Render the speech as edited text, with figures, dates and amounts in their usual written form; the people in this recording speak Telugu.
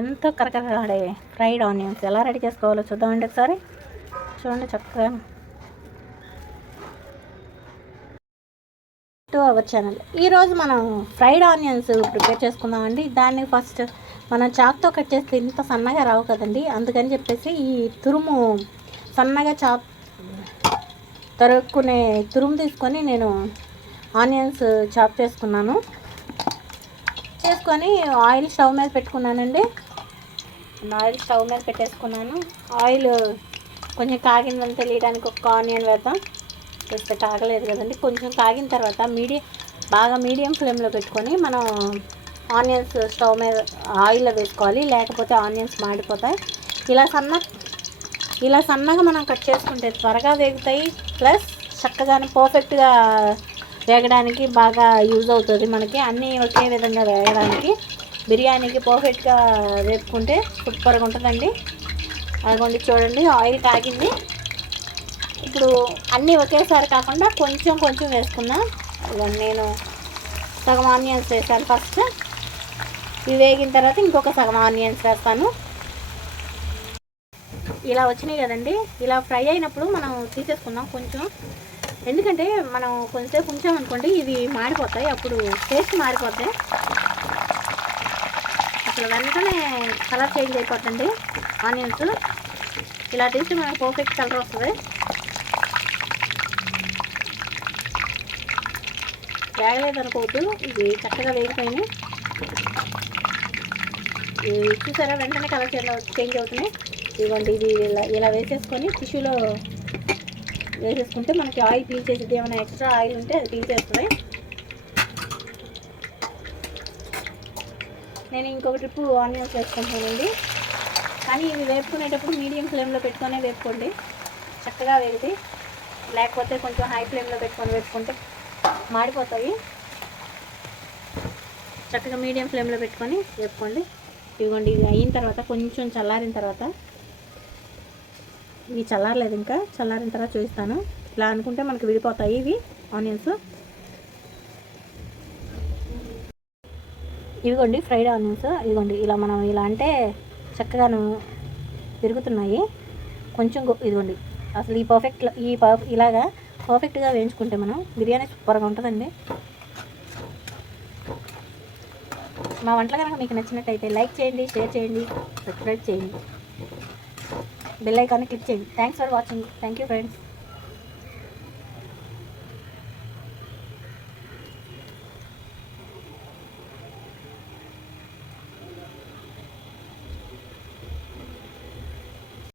ఎంతో కరకరలాడే ఫ్రైడ్ ఆనియన్స్ ఎలా రెడీ చేసుకోవాలో చూద్దామండి ఒకసారి. చూడండి చక్కగా టు అవర్ ఛానల్. ఈరోజు మనం ఫ్రైడ్ ఆనియన్స్ ప్రిపేర్ చేసుకుందామండి. దాన్ని ఫస్ట్ మనం చాక్తో కట్ చేస్తే ఇంత సన్నగా రావు కదండి, అందుకని చెప్పేసి ఈ తురుము సన్నగా తరుక్కునే తురుము తీసుకొని నేను ఆనియన్స్ చాప్ చేసుకున్నాను. ఆయిల్ స్టవ్ మీద పెట్టుకున్నానండి. ఆయిల్ స్టవ్ మీద పెట్టేసుకున్నాను. ఆయిల్ కొంచెం కాగిందని తెలియడానికి ఒక ఆనియన్ వేద్దాం. చూస్తే కాగలేదు కదండి. కొంచెం కాగిన తర్వాత బాగా మీడియం ఫ్లేమ్లో పెట్టుకొని మనం ఆనియన్స్ స్టవ్ మీద ఆయిల్లో వేసుకోవాలి, లేకపోతే ఆనియన్స్ మాడిపోతాయి. ఇలా సన్నగా మనం కట్ చేసుకుంటే త్వరగా వేగుతాయి, ప్లస్ చక్కగానే పర్ఫెక్ట్గా వేగడానికి బాగా యూజ్ అవుతుంది మనకి. అన్నీ ఒకే విధంగా వేగడానికి బిర్యానీకి పర్ఫెక్ట్గా వేపుకుంటే సూపర్గా ఉంటుందండి. అదిగోండి చూడండి, ఆయిల్ కాగింది. ఇప్పుడు అన్నీ ఒకేసారి కాకుండా కొంచెం కొంచెం వేసుకుందాం. ఇవన్నీ నేను సగం ఆనియన్స్ వేసాను ఫస్ట్. ఇవి వేగిన తర్వాత ఇంకొక సగం ఆనియన్స్ వేస్తాను. ఇలా వచ్చినాయి కదండి. ఇలా ఫ్రై అయినప్పుడు మనం తీసేసుకుందాం కొంచెం. ఎందుకంటే మనం కొంచెంసేపు ఉంచామనుకోండి ఇవి మాడిపోతాయి, అప్పుడు టేస్ట్ మాడిపోతాయి. అసలు వెంటనే కలర్ చేంజ్ అయిపోతుంది ఆనియన్స్. ఇలా తీస్తే మనకు పర్ఫెక్ట్ కలర్ వస్తుంది. వేగలేదు అనుకోవద్దు, ఇవి చక్కగా వేగిపోయినాయి. చూసారా, వెంటనే కలర్ చేంజ్ అవుతున్నాయి. ఇదిగోండి, ఇది ఇలా వేసేసుకొని టిష్యూలో వేసేసుకుంటే మనకి ఆయిల్ పీల్ చేసేది, ఏమైనా ఎక్స్ట్రా ఆయిల్ ఉంటే అది పీల్ చేస్తుంది. నేను ఇంకొక ట్రిప్ ఆనియన్స్ వేసుకుంటానండి. కానీ ఇవి వేపుకునేటప్పుడు మీడియం ఫ్లేమ్లో పెట్టుకొని వేపుకోండి, చక్కగా వేగితే. లేకపోతే కొంచెం హై ఫ్లేమ్లో పెట్టుకొని వేపుకుంటే మాడిపోతాయి. చక్కగా మీడియం ఫ్లేమ్లో పెట్టుకొని వేపుకోండి. ఇదిగోండి, ఇది అయిన తర్వాత కొంచెం చల్లారిన తర్వాత, ఇవి చల్లారలేదు ఇంకా, చల్లారిన తర్వాత చూపిస్తాను. ఇలా అనుకుంటే మనకు విడిపోతాయి ఇవి ఆనియన్స్. ఇవిగోండి fried onions. ఇదిగోండి ఇలా మనం ఇలా అంటే చక్కగాను తిరుగుతున్నాయి. కొంచెం ఇదిగోండి, అసలు ఇలాగా పర్ఫెక్ట్గా వేయించుకుంటే మనం బిర్యానీ సూపర్గా ఉంటుందండి. మా వంటలు కనుక మీకు నచ్చినట్టయితే లైక్ చేయండి, షేర్ చేయండి, సబ్స్క్రైబ్ చేయండి, బెల్ ఐకాన్ని క్లిక్ చేయండి. Thanks for watching. Thank you friends.